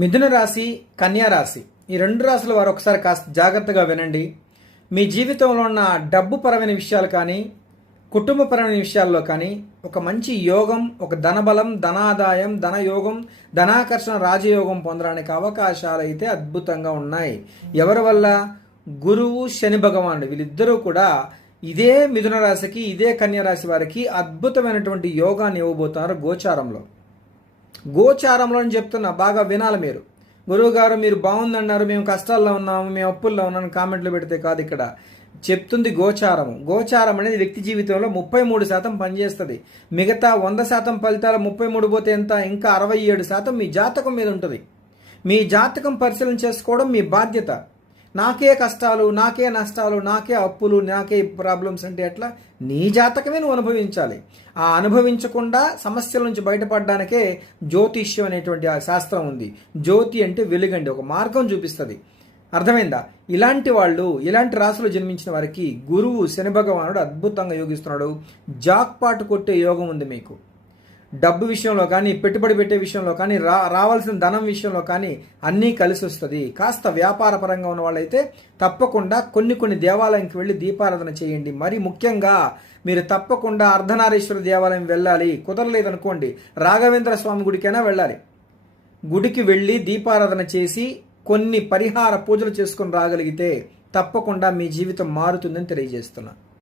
మిథున రాశి, కన్యా రాశి, ఈ రెండు రాశుల వారు ఒకసారి కాస్త జాగ్రత్తగా వినండి. మీ జీవితంలో ఉన్న డబ్బు పరమైన విషయాలు కానీ, కుటుంబపరమైన విషయాల్లో కానీ ఒక మంచి యోగం, ఒక ధనబలం, ధనాదాయం, ధనయోగం, ధనాకర్షణ, రాజయోగం పొందడానికి అవకాశాలు అయితే అద్భుతంగా ఉన్నాయి. ఎవరి వల్ల? గురువు, శని భగవానుడు వీళ్ళిద్దరూ కూడా ఇదే మిథున రాశికి, ఇదే కన్యా రాశి వారికి అద్భుతమైనటువంటి యోగాన్ని ఇవ్వబోతున్నారు గోచారంలో. గోచారంలో అని చెప్తున్నా, బాగా వినాలి మీరు. గురువు గారు మీరు బాగుందన్నారు, మేము కష్టాల్లో ఉన్నాము, మేము అప్పుల్లో ఉన్నాము కామెంట్లు పెడితే కాదు. ఇక్కడ చెప్తుంది గోచారము. గోచారం అనేది వ్యక్తి జీవితంలో 33% పనిచేస్తుంది. మిగతా 100% ఫలితాలు 33 పోతే ఎంత? ఇంకా 67% మీ జాతకం మీద ఉంటుంది. మీ జాతకం పరిశీలన చేసుకోవడం మీ బాధ్యత. నాకే కష్టాలు, నాకే నష్టాలు, నాకే అప్పులు, నాకే ప్రాబ్లమ్స్ అంటే ఎట్లా? నీ జాతకమే నువ్వు అనుభవించాలి. ఆ అనుభవించకుండా సమస్యల నుంచి బయటపడడానికే జ్యోతిష్యం అనేటువంటి ఆ శాస్త్రం ఉంది. జ్యోతి అంటే వెలుగండి, ఒక మార్గం చూపిస్తుంది. అర్థమైందా? ఇలాంటి వాళ్ళు, ఇలాంటి రాశులు జన్మించిన వారికి గురువు, శని భగవానుడు అద్భుతంగా యోగిస్తున్నాడు. జాక్పాట్ కొట్టే యోగం ఉంది మీకు. డబ్బు విషయంలో కానీ, పెట్టుబడి పెట్టే విషయంలో కానీ, రావాల్సిన ధనం విషయంలో కానీ అన్నీ కలిసి వస్తుంది. కాస్త వ్యాపార పరంగా ఉన్న వాళ్ళైతే తప్పకుండా కొన్ని దేవాలయంకి వెళ్ళి దీపారాధన చేయండి. మరి ముఖ్యంగా మీరు తప్పకుండా అర్ధనారీశ్వర దేవాలయం వెళ్ళాలి. కుదరలేదనుకోండి, రాఘవేంద్ర స్వామి గుడికైనా వెళ్ళాలి. గుడికి వెళ్ళి దీపారాధన చేసి కొన్ని పరిహార పూజలు చేసుకొని రాగలిగితే తప్పకుండా మీ జీవితం మారుతుందని తెలియజేస్తున్నా.